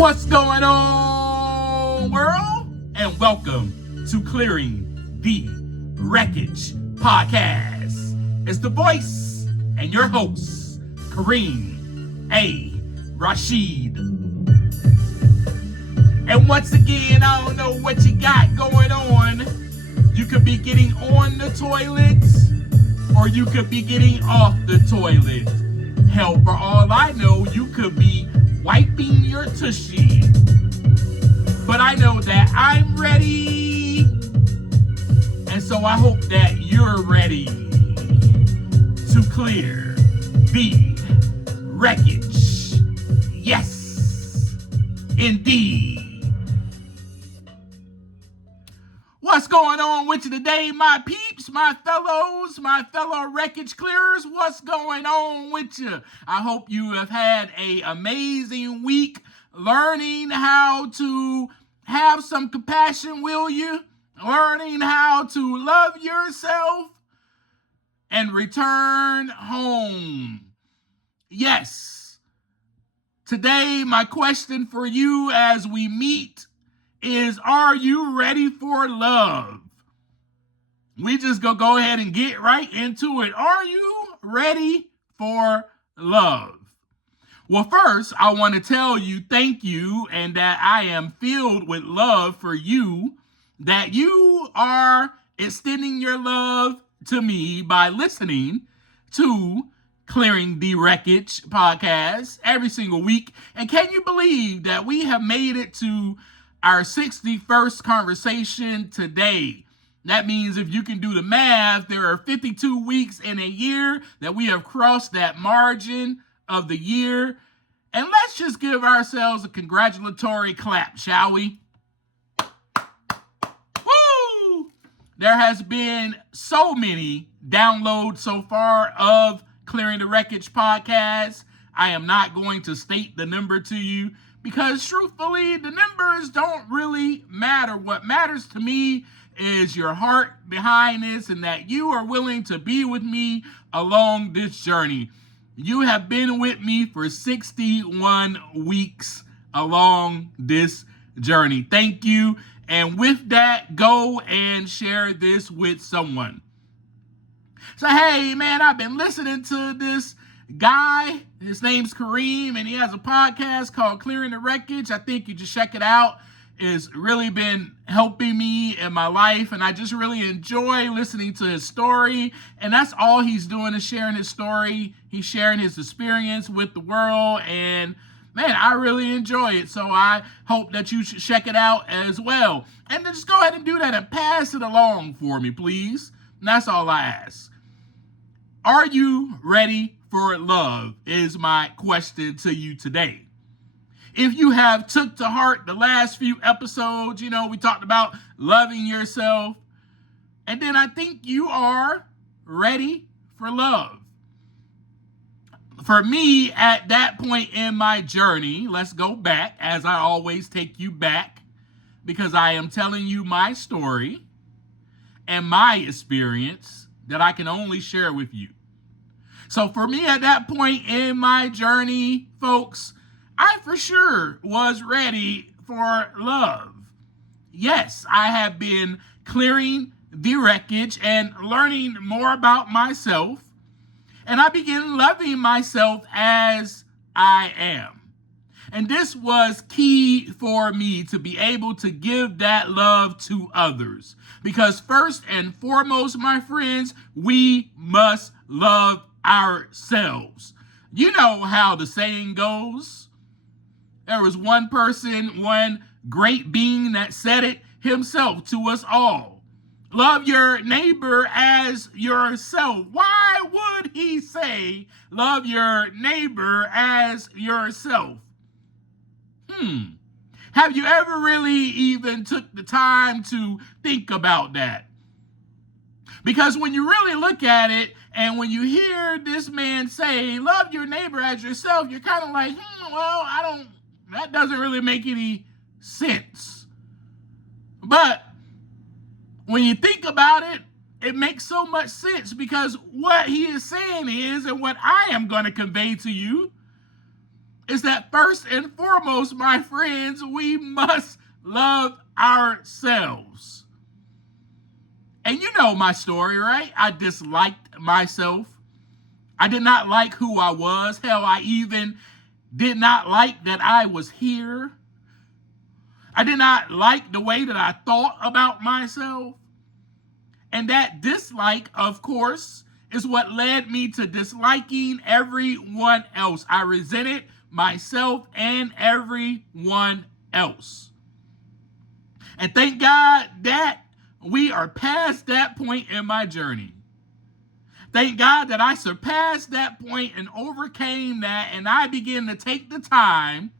What's going on, world? And welcome to Clearing the Wreckage Podcast. It's the voice and your host, Kareem A. Rashid. And once again, I don't know what you got going on. You could be getting on the toilet, or you could be getting off the toilet. Hell, for all I know, you could be wiping your tushy. But I know that I'm ready, and so I hope that you're ready to clear the wreckage. Yes, indeed. What's going on with you today, my peeps, my fellow Wreckage Clearers? What's going on with you? I hope you have had an amazing week learning how to have some compassion, will you? Learning how to love yourself and return home. Yes. Today, my question for you as we meet is, are you ready for love? We just go ahead and get right into it. Are you ready for love? Well, first, I want to tell you thank you, and that I am filled with love for you, that you are extending your love to me by listening to Clearing the Wreckage Podcast every single week. And can you believe that we have made it to our 61st conversation today? That means if you can do the math, there are 52 weeks in a year that we have crossed that margin of the year. And let's just give ourselves a congratulatory clap, shall we? Woo! There has been so many downloads so far of Clearing the Wreckage Podcast. I am not going to state the number to you, because truthfully, the numbers don't really matter. What matters to me is your heart behind this, and that you are willing to be with me along this journey. You have been with me for 61 weeks along this journey. Thank you. And with that, go and share this with someone. So, hey, man, I've been listening to this guy. His name's Kareem, and he has a podcast called Clearing the Wreckage. I think you just check it out. It's really been helping me in my life, and I just really enjoy listening to his story. And that's all he's doing, is sharing his story. He's sharing his experience with the world, and man, I really enjoy it. So I hope that you should check it out as well. And then just go ahead and do that and pass it along for me, please. And that's all I ask. Are you ready for love is my question to you today. If you have took to heart the last few episodes, we talked about loving yourself. And then I think you are ready for love. For me, at that point in my journey, let's go back, as I always take you back, because I am telling you my story and my experience that I can only share with you. So for me, at that point in my journey, folks, I for sure was ready for love. Yes, I have been clearing the wreckage and learning more about myself, and I began loving myself as I am. And this was key for me to be able to give that love to others. Because first and foremost, my friends, we must love ourselves. You know how the saying goes. There was one person, one great being that said it himself to us all. Love your neighbor as yourself. Why would he say love your neighbor as yourself? Have you ever really even took the time to think about that? Because when you really look at it, and when you hear this man say, love your neighbor as yourself, you're kind of like, that doesn't really make any sense. But when you think about it, it makes so much sense, because what he is saying is, and what I am going to convey to you, is that first and foremost, my friends, we must love ourselves. And you know my story, right? I disliked myself. I did not like who I was. Hell, I even did not like that I was here. I did not like the way that I thought about myself. And that dislike, of course, is what led me to disliking everyone else. I resented myself and everyone else. And thank God that we are past that point in my journey. Thank God that I surpassed that point and overcame that, and I began to take the time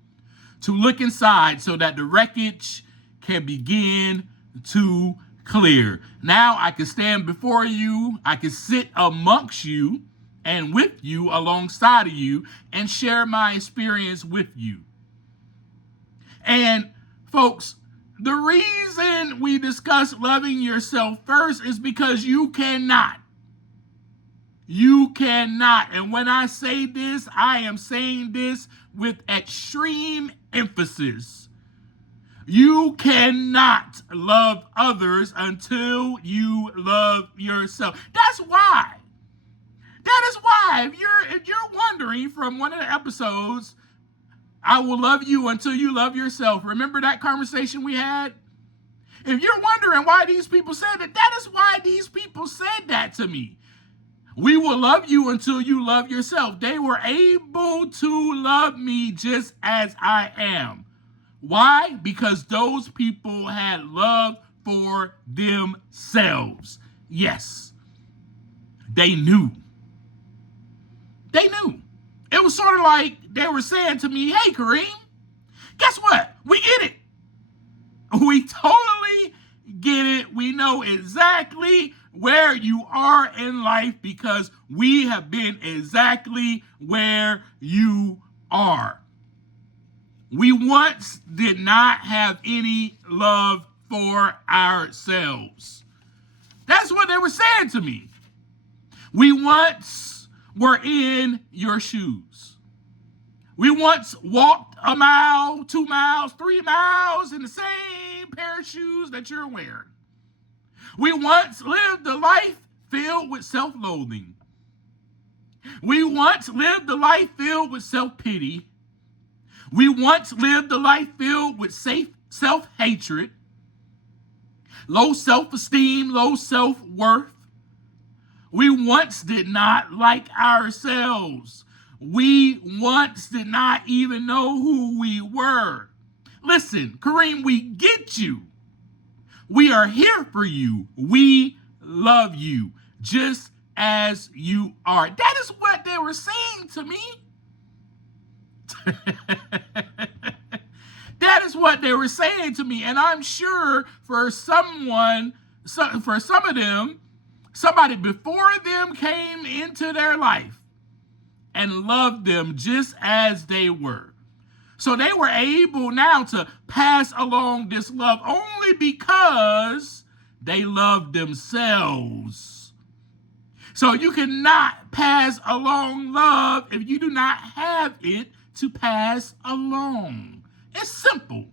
to look inside so that the wreckage can begin to clear. Now I can stand before you, I can sit amongst you and with you, alongside of you, and share my experience with you. And folks, the reason we discuss loving yourself first is because you cannot. You cannot. And when I say this, I am saying this with extreme emphasis. You cannot love others until you love yourself. That's why. That is why. If you're wondering from one of the episodes, I will love you until you love yourself. Remember that conversation we had? If you're wondering why these people said it, that is why these people said that to me. We will love you until you love yourself. They were able to love me just as I am. Why? Because those people had love for themselves. Yes, they knew. They knew. It was sort of like they were saying to me, hey, Kareem, guess what? We get it. We totally get it. We know exactly where you are in life because we have been exactly where you are. We once did not have any love for ourselves. That's what they were saying to me. We once were in your shoes. We once walked a mile, 2 miles, 3 miles in the same pair of shoes that you're wearing. We once lived a life filled with self-loathing. We once lived a life filled with self-pity. We once lived a life filled with self-hatred, low self-esteem, low self-worth. We once did not like ourselves. We once did not even know who we were. Listen, Kareem, we get you. We are here for you. We love you just as you are. That is what they were saying to me. That is what they were saying to me. And I'm sure for some of them, somebody before them came into their life and loved them just as they were. So they were able now to pass along this love only because they loved themselves. So you cannot pass along love if you do not have it to pass along. It's simple.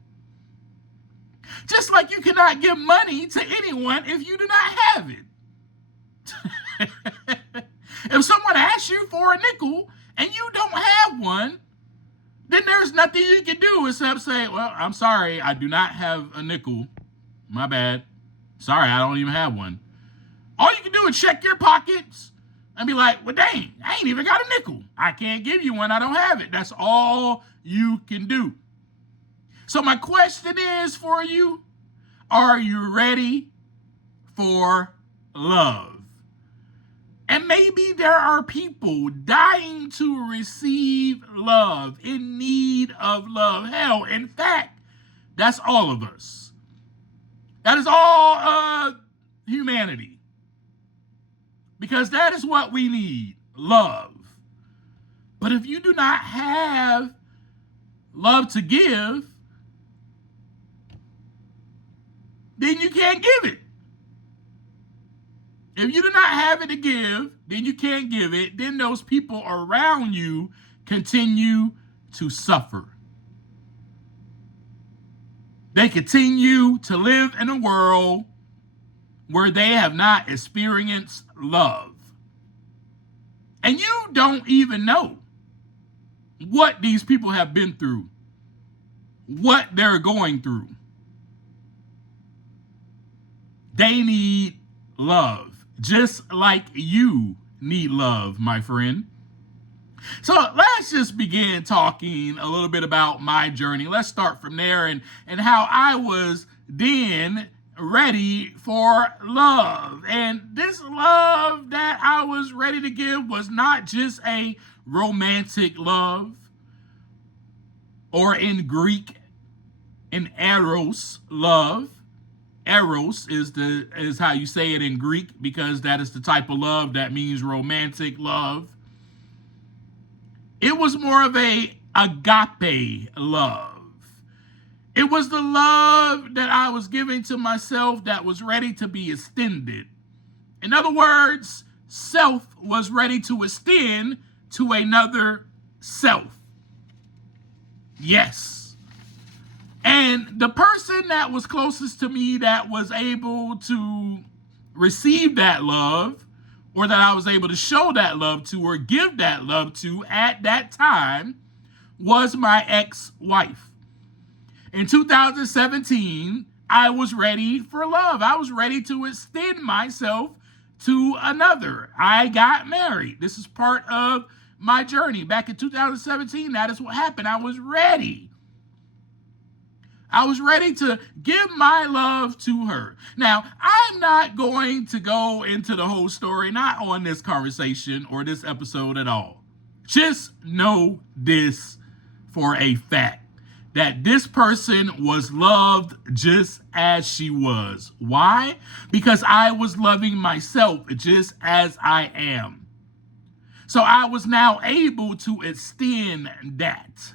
Just like you cannot give money to anyone if you do not have it. If someone asks you for a nickel and you don't have one, then there's nothing you can do except say, well, I'm sorry, I do not have a nickel. My bad. Sorry, I don't even have one. All you can do is check your pockets and be like, well, dang, I ain't even got a nickel. I can't give you one. I don't have it. That's all you can do. So my question is for you, are you ready for love? And maybe there are people dying to receive love, in need of love. Hell, in fact, that's all of us. That is all of humanity. Because that is what we need, love. But if you do not have love to give, then you can't give it. If you do not have it to give, then you can't give it. Then those people around you continue to suffer. They continue to live in a world where they have not experienced love. And you don't even know what these people have been through, what they're going through. They need love, just like you need love, my friend. So let's just begin talking a little bit about my journey. Let's start from there and how I was then ready for love. And this love that I was ready to give was not just a romantic love, or in Greek, an eros love. Eros is how you say it in Greek, because that is the type of love that means romantic love. It was more of a agape love. It was the love that I was giving to myself that was ready to be extended. In other words, self was ready to extend to another self. Yes. And the person that was closest to me that was able to receive that love, or that I was able to show that love to or give that love to at that time, was my ex-wife. In 2017, I was ready for love. I was ready to extend myself to another. I got married. This is part of my journey. Back in 2017, that is what happened. I was ready. I was ready to give my love to her. Now, I'm not going to go into the whole story, not on this conversation or this episode at all. Just know this for a fact, that this person was loved just as she was. Why? Because I was loving myself just as I am. So I was now able to extend that.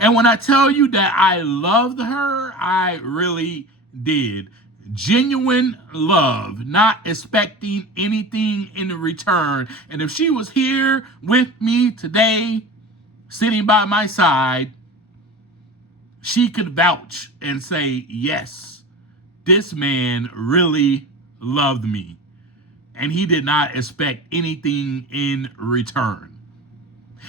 And when I tell you that I loved her, I really did. Genuine love, not expecting anything in return. And if she was here with me today, sitting by my side, she could vouch and say, yes, this man really loved me. And he did not expect anything in return.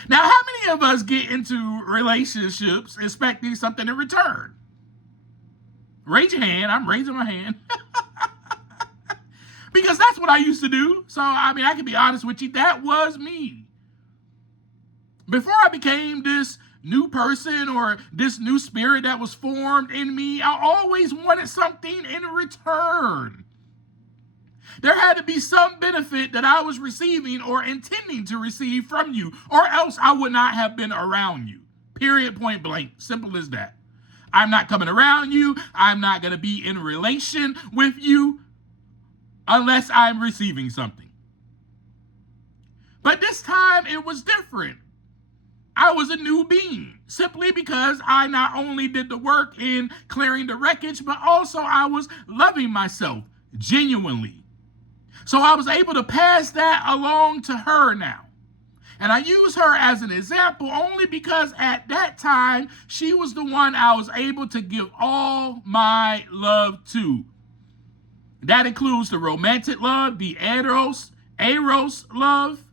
Now, how many of us get into relationships expecting something in return? Raise your hand. I'm raising my hand. Because that's what I used to do. So, I can be honest with you. That was me. Before I became this new person or this new spirit that was formed in me, I always wanted something in return. There had to be some benefit that I was receiving or intending to receive from you, or else I would not have been around you. Period, point blank. Simple as that. I'm not coming around you. I'm not going to be in relation with you unless I'm receiving something. But this time it was different. I was a new being, simply because I not only did the work in clearing the wreckage, but also I was loving myself genuinely. So I was able to pass that along to her now. And I use her as an example only because at that time, she was the one I was able to give all my love to. That includes the romantic love, the eros love,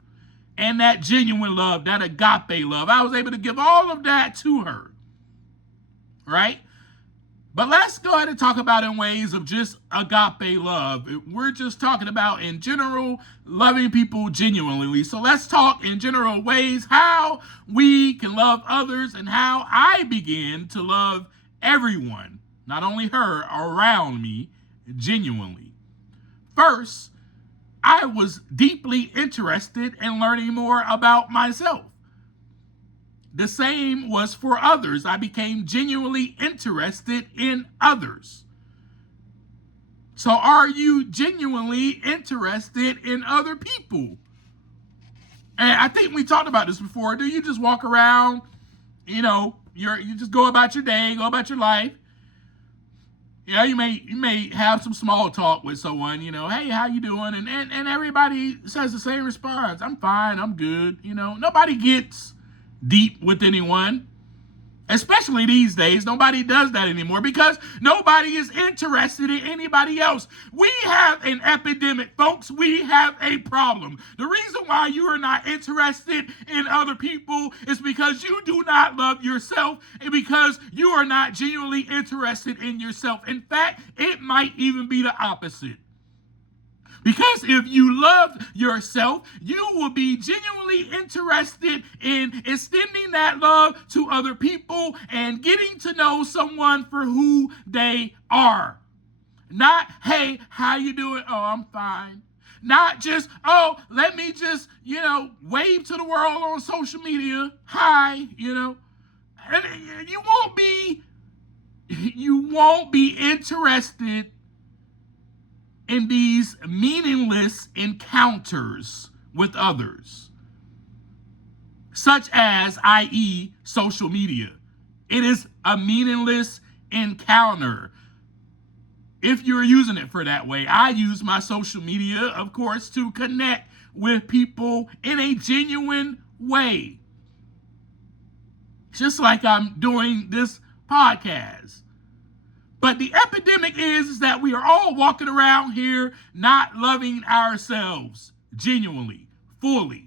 and that genuine love, that agape love. I was able to give all of that to her, right? But let's go ahead and talk about in ways of just agape love. We're just talking about in general, loving people genuinely. So let's talk in general ways how we can love others and how I begin to love everyone, not only her, around me, genuinely. First, I was deeply interested in learning more about myself. The same was for others. I became genuinely interested in others. So are you genuinely interested in other people? And I think we talked about this before. Do you just walk around, you just go about your day, go about your life? Yeah, you may have some small talk with someone, hey, how you doing? And everybody says the same response. I'm fine, I'm good. Nobody gets deep with anyone. Especially these days, nobody does that anymore because nobody is interested in anybody else. We have an epidemic, folks. We have a problem. The reason why you are not interested in other people is because you do not love yourself and because you are not genuinely interested in yourself. In fact, it might even be the opposite. Because if you love yourself, you will be genuinely interested in extending that love to other people and getting to know someone for who they are. Not, hey, how you doing? Oh, I'm fine. Not just, oh, let me just, wave to the world on social media. Hi, And you won't be interested in these meaningless encounters with others, such as, i.e., social media. It is a meaningless encounter if you're using it for that way. I use my social media, of course, to connect with people in a genuine way, just like I'm doing this podcast. But the epidemic is that we are all walking around here not loving ourselves genuinely, fully.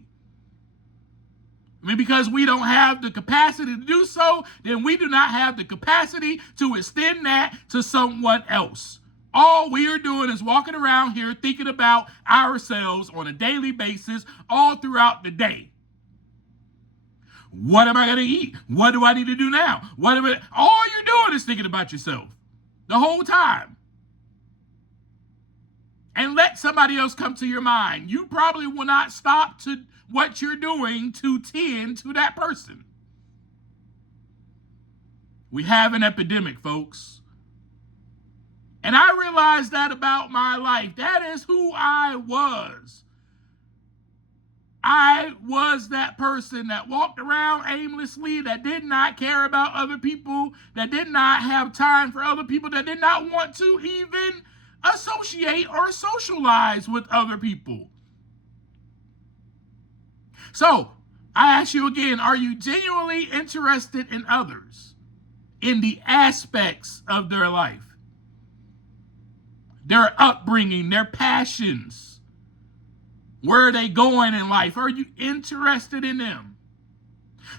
Because we don't have the capacity to do so, then we do not have the capacity to extend that to someone else. All we are doing is walking around here thinking about ourselves on a daily basis all throughout the day. What am I going to eat? What do I need to do now? All you're doing is thinking about yourself the whole time. And let somebody else come to your mind. You probably will not stop to what you're doing to tend to that person. We have an epidemic, folks. And I realized that about my life. That is who I was. I was that person that walked around aimlessly, that did not care about other people, that did not have time for other people, that did not want to even associate or socialize with other people. So, I ask you again, are you genuinely interested in others, in the aspects of their life, their upbringing, their passions? Where are they going in life? Are you interested in them?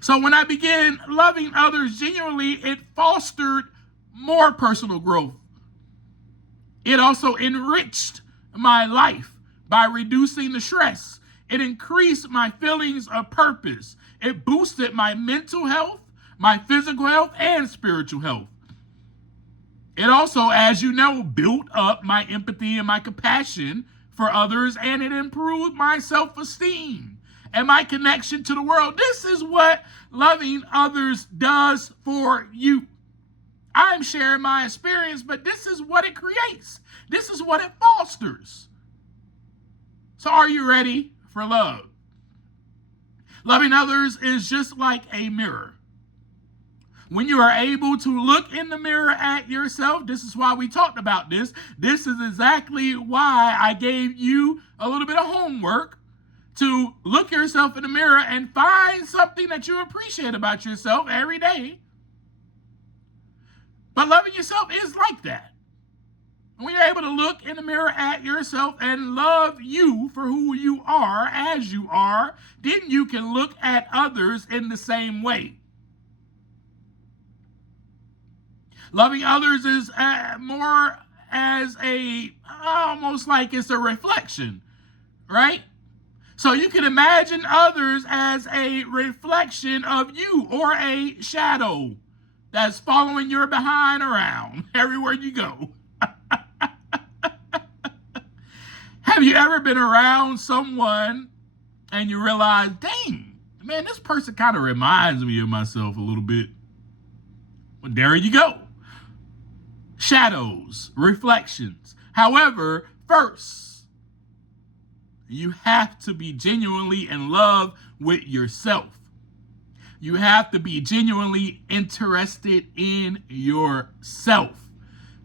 So when I began loving others genuinely, it fostered more personal growth. It also enriched my life by reducing the stress. It increased my feelings of purpose. It boosted my mental health, my physical health, and spiritual health. It also, as you know, built up my empathy and my compassion for others, and it improved my self-esteem and my connection to the world. This is what loving others does for you. I'm sharing my experience, but this is what it creates. This is what it fosters. So are you ready for love? Loving others is just like a mirror. When you are able to look in the mirror at yourself, this is why we talked about this. This is exactly why I gave you a little bit of homework to look yourself in the mirror and find something that you appreciate about yourself every day. But loving yourself is like that. When you're able to look in the mirror at yourself and love you for who you are, as you are, then you can look at others in the same way. Loving others is more as almost like it's a reflection, right? So you can imagine others as a reflection of you or a shadow that's following your behind around everywhere you go. Have you ever been around someone and you realize, dang, man, this person kind of reminds me of myself a little bit? Well, there you go. Shadows, reflections. However, first, you have to be genuinely in love with yourself. You have to be genuinely interested in yourself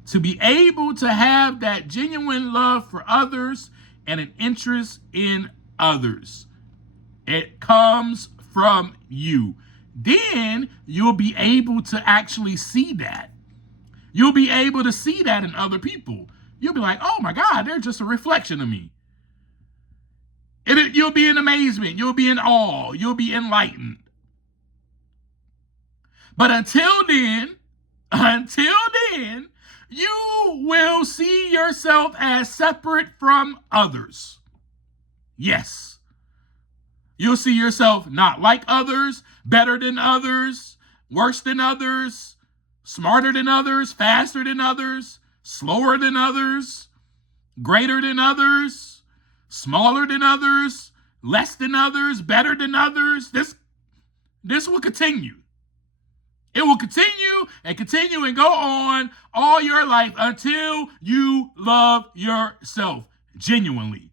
to be able to have that genuine love for others and an interest in others. It comes from you. then you'll be able to actually see that. You'll be able to see that in other people. You'll be like, oh my God, they're just a reflection of me. You'll be in amazement. You'll be in awe. You'll be enlightened. But until then, you will see yourself as separate from others. Yes. You'll see yourself not like others, better than others, worse than others, smarter than others, faster than others, slower than others, greater than others, smaller than others, less than others, better than others. This will continue. It will continue and go on all your life until you love yourself genuinely.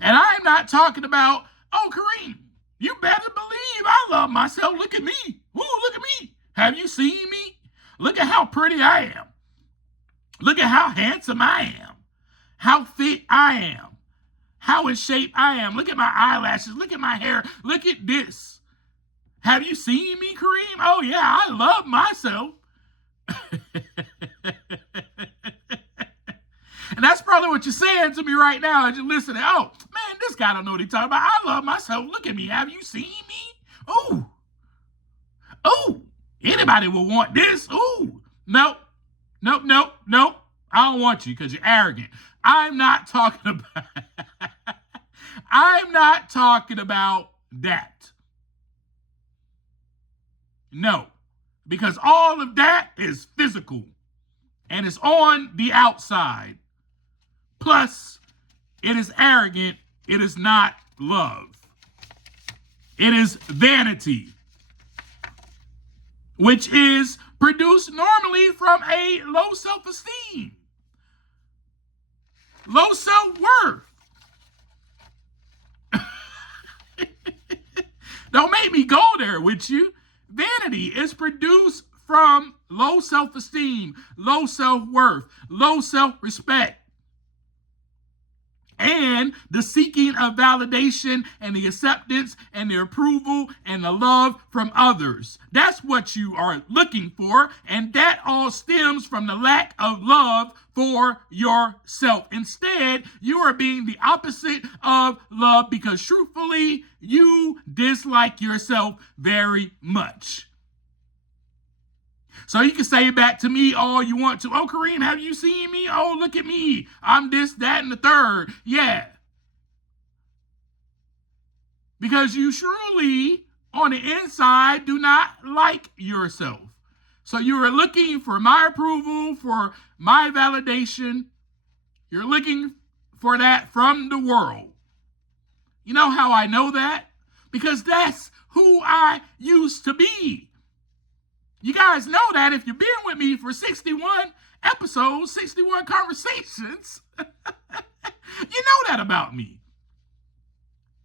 And I'm not talking about, oh, Kareem, you better believe I love myself. Look at me. Ooh, look at me. Have you seen me? Look at how pretty I am. Look at how handsome I am. How fit I am. How in shape I am. Look at my eyelashes. Look at my hair. Look at this. Have you seen me, Kareem? Oh, yeah, I love myself. And that's probably what you're saying to me right now as you're listening. Oh, man, this guy don't know what he's talking about. I love myself. Look at me. Have you seen me? Oh, anybody will want this. Ooh, nope. I don't want you because you're arrogant. I'm not talking about that. No, because all of that is physical and it's on the outside. Plus, it is arrogant. It is not love. It is vanity, which is produced normally from a low self-esteem, low self-worth. Don't make me go there with you. Vanity is produced from low self-esteem, low self-worth, low self-respect, and the seeking of validation and the acceptance and the approval and the love from others. That's what you are looking for, and that all stems from the lack of love for yourself. Instead, you are being the opposite of love because truthfully, you dislike yourself very much. So you can say back to me all you want to. Oh, Kareem, have you seen me? Oh, look at me. I'm this, that, and the third. Yeah. Because you truly, on the inside, do not like yourself. So you are looking for my approval, for my validation. You're looking for that from the world. You know how I know that? Because that's who I used to be. You guys know that if you've been with me for 61 episodes, 61 conversations, you know that about me.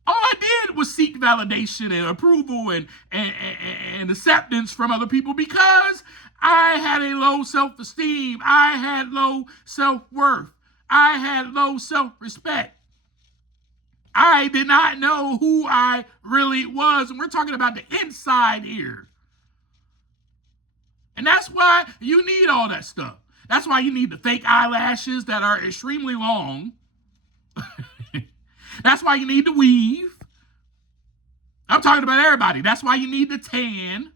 All I did was seek validation and approval and acceptance from other people because I had a low self-esteem. I had low self-worth. I had low self-respect. I did not know who I really was. And we're talking about the inside here. And that's why you need all that stuff. That's why you need the fake eyelashes that are extremely long. That's why you need the weave. I'm talking about everybody. That's why you need the tan.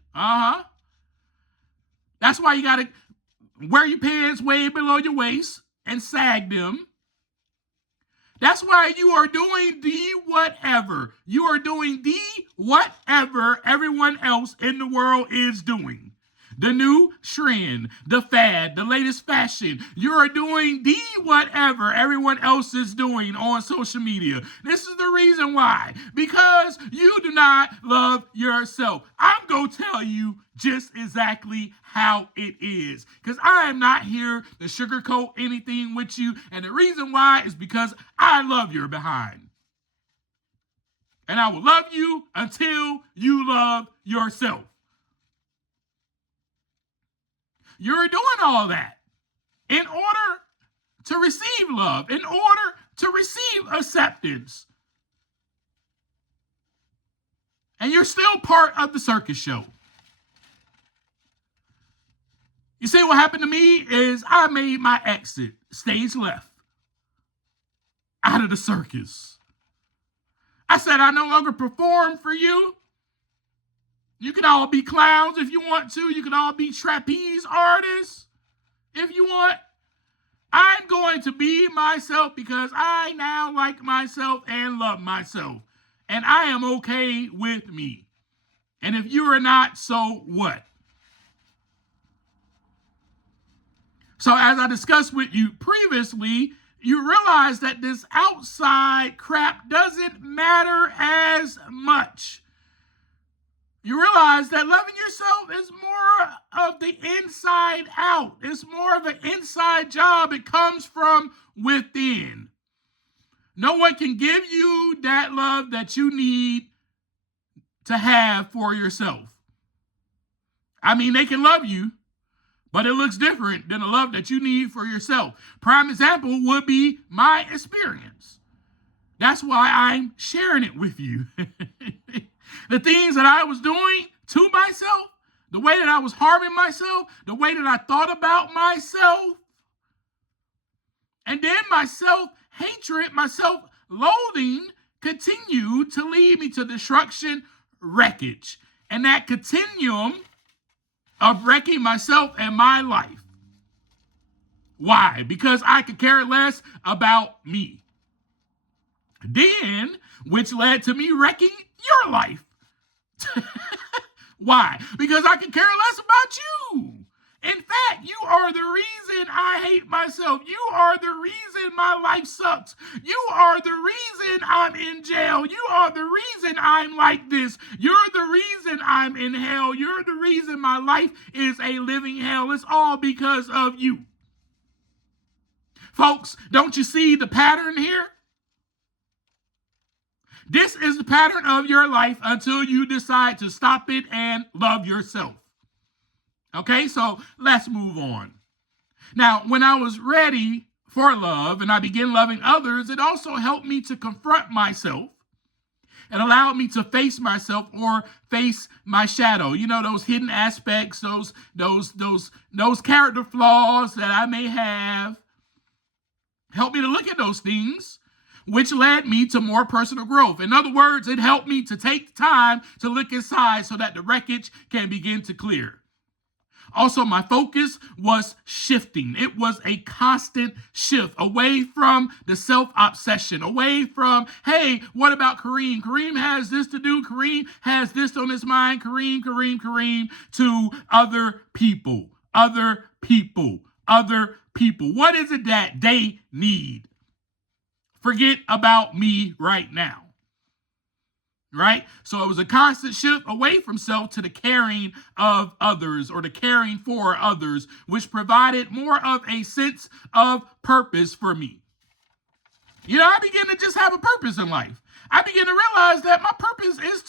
That's why you got to wear your pants way below your waist and sag them. That's why you are doing the whatever. You are doing the whatever everyone else in the world is doing. The new trend, the fad, the latest fashion. You are doing the whatever everyone else is doing on social media. This is the reason why. Because you do not love yourself. I'm going to tell you just exactly how it is. Because I am not here to sugarcoat anything with you. And the reason why is because I love your behind. And I will love you until you love yourself. You're doing all that in order to receive love, in order to receive acceptance. And you're still part of the circus show. You see, what happened to me is I made my exit, stage left, out of the circus. I said, I no longer perform for you. You can all be clowns if you want to. You can all be trapeze artists if you want. I'm going to be myself because I now like myself and love myself. And I am okay with me. And if you are not, so what? So as I discussed with you previously, you realize that this outside crap doesn't matter as much. You realize that loving yourself is more of the inside out. It's more of an inside job. It comes from within. No one can give you that love that you need to have for yourself. I mean, they can love you, but it looks different than the love that you need for yourself. Prime example would be my experience. That's why I'm sharing it with you. The things that I was doing to myself, the way that I was harming myself, the way that I thought about myself, and then my self-hatred, my self-loathing continued to lead me to destruction, wreckage. And that continuum of wrecking myself and my life. Why? Because I could care less about me. Then, which led to me wrecking your life. Why? Because I could care less about you. In fact, you are the reason I hate myself. You are the reason my life sucks. You are the reason I'm in jail. You are the reason I'm like this. You're the reason I'm in hell. You're the reason my life is a living hell. It's all because of you. Folks, don't you see the pattern here? This is the pattern of your life until you decide to stop it and love yourself. Okay, so let's move on. Now, when I was ready for love and I began loving others, it also helped me to confront myself and allowed me to face myself or face my shadow. You know, those hidden aspects, those character flaws that I may have. Helped me to look at those things, which led me to more personal growth. In other words, it helped me to take time to look inside so that the wreckage can begin to clear. Also, my focus was shifting. It was a constant shift away from the self-obsession, away from, hey, what about Kareem? Kareem has this to do. Kareem has this on his mind. Kareem, to other people. What is it that they need? Forget about me right now. Right? So it was a constant shift away from self to the caring of others or the caring for others, which provided more of a sense of purpose for me. You know, I began to just have a purpose in life. I began to realize that my purpose is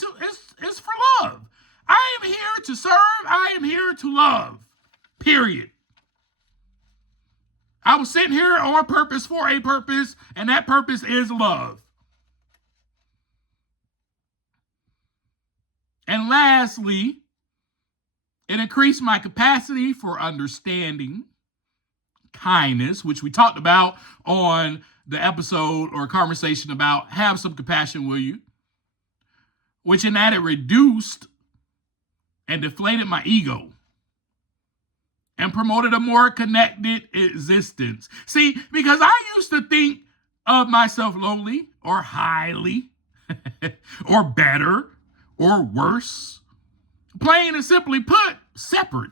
for love. I am here to serve. I am here to love. Period. I was sitting here on purpose for a purpose, and that purpose is love. And lastly, it increased my capacity for understanding, kindness, which we talked about on the episode or conversation about have some compassion, will you? Which in that it reduced and deflated my ego and promoted a more connected existence. See, because I used to think of myself lowly or highly or better or worse. Plain and simply put, separate.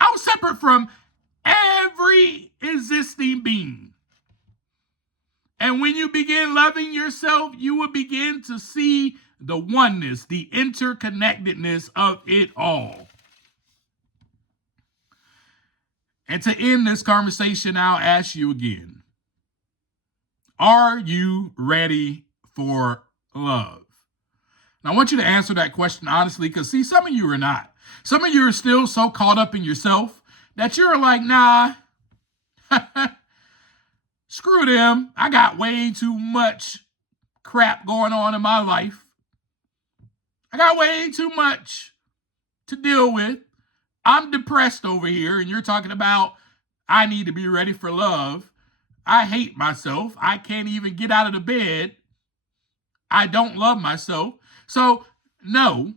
I was separate from every existing being. And when you begin loving yourself, you will begin to see the oneness, the interconnectedness of it all. And to end this conversation, I'll ask you again, are you ready for love? Now, I want you to answer that question honestly, because see, some of you are not. Some of you are still so caught up in yourself that you're like, nah, screw them. I got way too much crap going on in my life. I got way too much to deal with. I'm depressed over here, and you're talking about I need to be ready for love. I hate myself. I can't even get out of the bed. I don't love myself. So, no,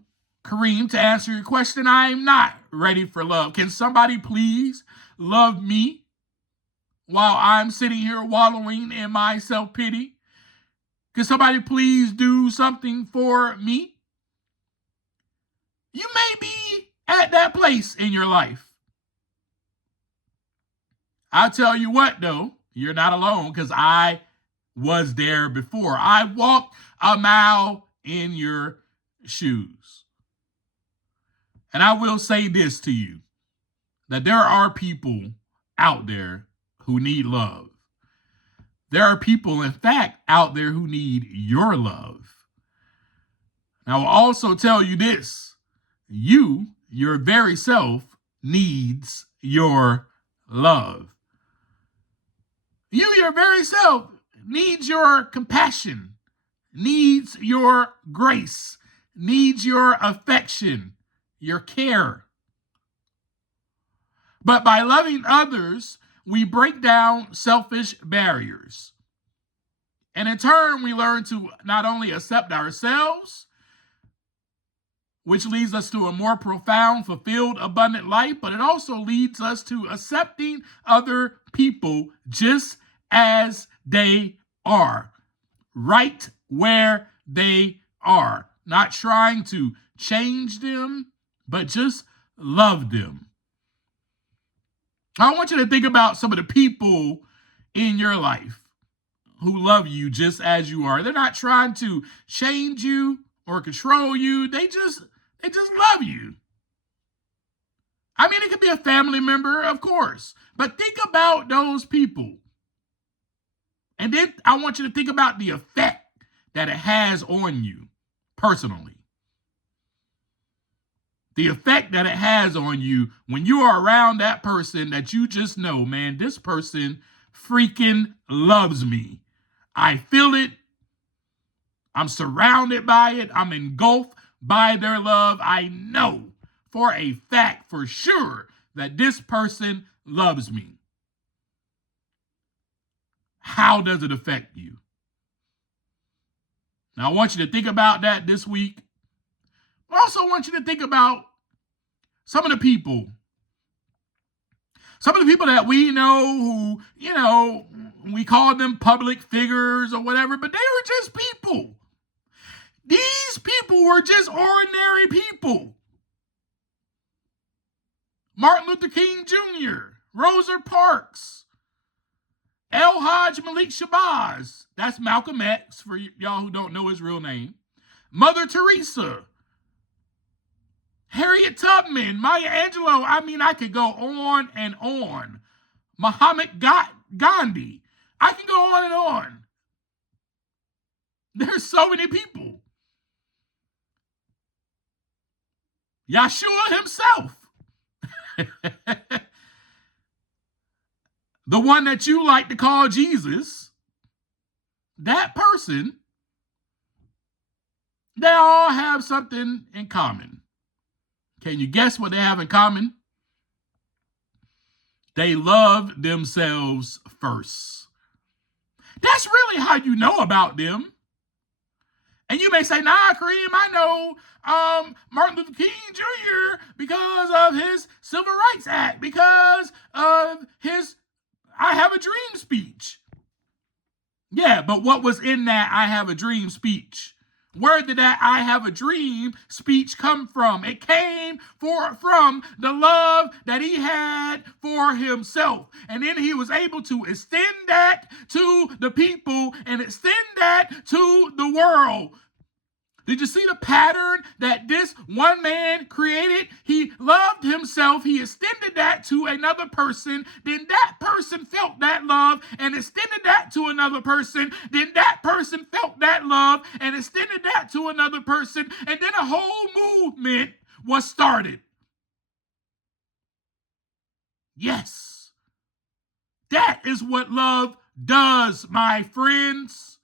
Kareem, to answer your question, I'm not ready for love. Can somebody please love me while I'm sitting here wallowing in my self-pity? Can somebody please do something for me? You may be at that place in your life. I'll tell you what, though, you're not alone, because I was there before. I walked a mile in your shoes. And I will say this to you, that there are people out there who need love. There are people, in fact, out there who need your love. And I will also tell you this, your very self, needs your love. You, your very self, needs your compassion, needs your grace, needs your affection, your care. But by loving others, we break down selfish barriers. And in turn, we learn to not only accept ourselves, which leads us to a more profound, fulfilled, abundant life, but it also leads us to accepting other people just as they are, right where they are. Not trying to change them, but just love them. I want you to think about some of the people in your life who love you just as you are. They're not trying to change you or control you. They just love you. I mean, it could be a family member, of course, but think about those people. And then I want you to think about the effect that it has on you personally. The effect that it has on you when you are around that person that you just know, man, this person freaking loves me. I feel it. I'm surrounded by it. I'm engulfed by their love. I know for a fact, for sure, that this person loves me. How does it affect you? Now, I want you to think about that this week. I also want you to think about some of the people that we know who, we call them public figures or whatever, but they were just people. These people were just ordinary people. Martin Luther King Jr., Rosa Parks, El-Hajj Malik Shabazz, that's Malcolm X, for y'all who don't know his real name, Mother Teresa, Harriet Tubman, Maya Angelou. I mean, I could go on and on. Muhammad Gandhi. I can go on and on. There's so many people. Yeshua himself. The one that you like to call Jesus. That person. They all have something in common. Can you guess what they have in common? They love themselves first. That's really how you know about them. And you may say, nah, Kareem, I know Martin Luther King Jr. because of his Civil Rights Act, because of his I Have a Dream speech. Yeah, but what was in that I Have a Dream speech? Where did that I Have a Dream speech come from? It came from the love that he had for himself. And then he was able to extend that to the people and extend that to the world. Did you see the pattern that this one man created? He loved himself. He extended that to another person. Then that person felt that love and extended that to another person. Then that person felt that love and extended that to another person. And then a whole movement was started. Yes. That is what love does, my friends.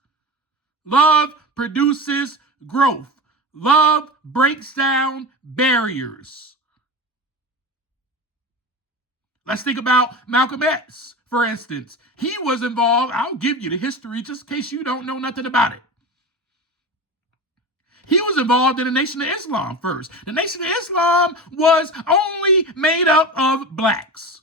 Love produces growth. Love breaks down barriers. Let's think about Malcolm X, for instance. He was involved. I'll give you the history just in case you don't know nothing about it. He was involved in the Nation of Islam first. The Nation of Islam was only made up of blacks.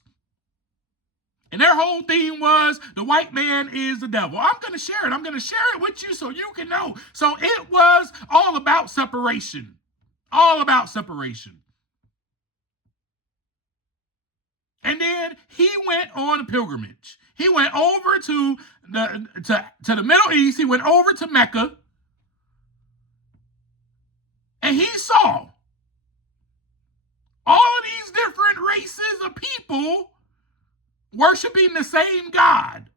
And their whole thing was the white man is the devil. I'm going to share it. I'm going to share it with you so you can know. So it was all about separation. All about separation. And then he went on a pilgrimage. He went over to the Middle East. He went over to Mecca. And he saw all of these different races of people worshiping the same God.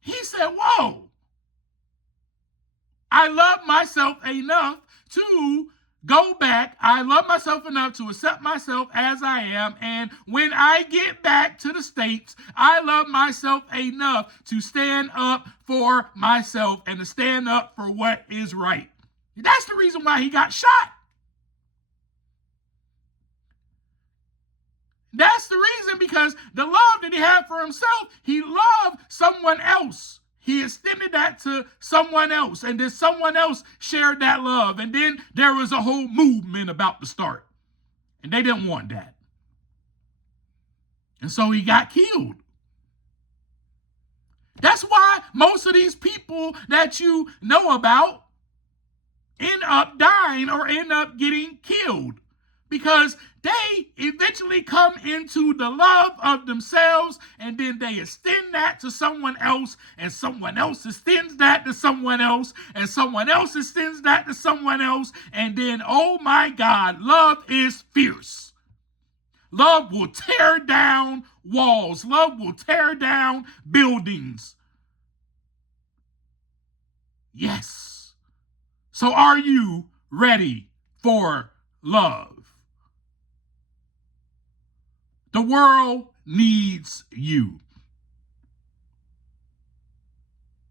He said, whoa, I love myself enough to go back. I love myself enough to accept myself as I am. And when I get back to the States, I love myself enough to stand up for myself and to stand up for what is right. That's the reason why he got shot. That's the reason, because the love that he had for himself, he loved someone else. He extended that to someone else, and then someone else shared that love, and then there was a whole movement about to start, and they didn't want that. And so he got killed. That's why most of these people that you know about end up dying or end up getting killed, because they eventually come into the love of themselves, and then they extend that to someone else, and someone else extends that to someone else, and someone else extends that to someone else, and then, oh my God, love is fierce. Love will tear down walls. Love will tear down buildings. Yes. So are you ready for love? The world needs you.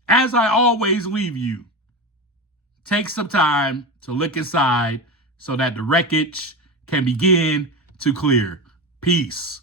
As I always leave you, take some time to look inside so that the wreckage can begin to clear. Peace.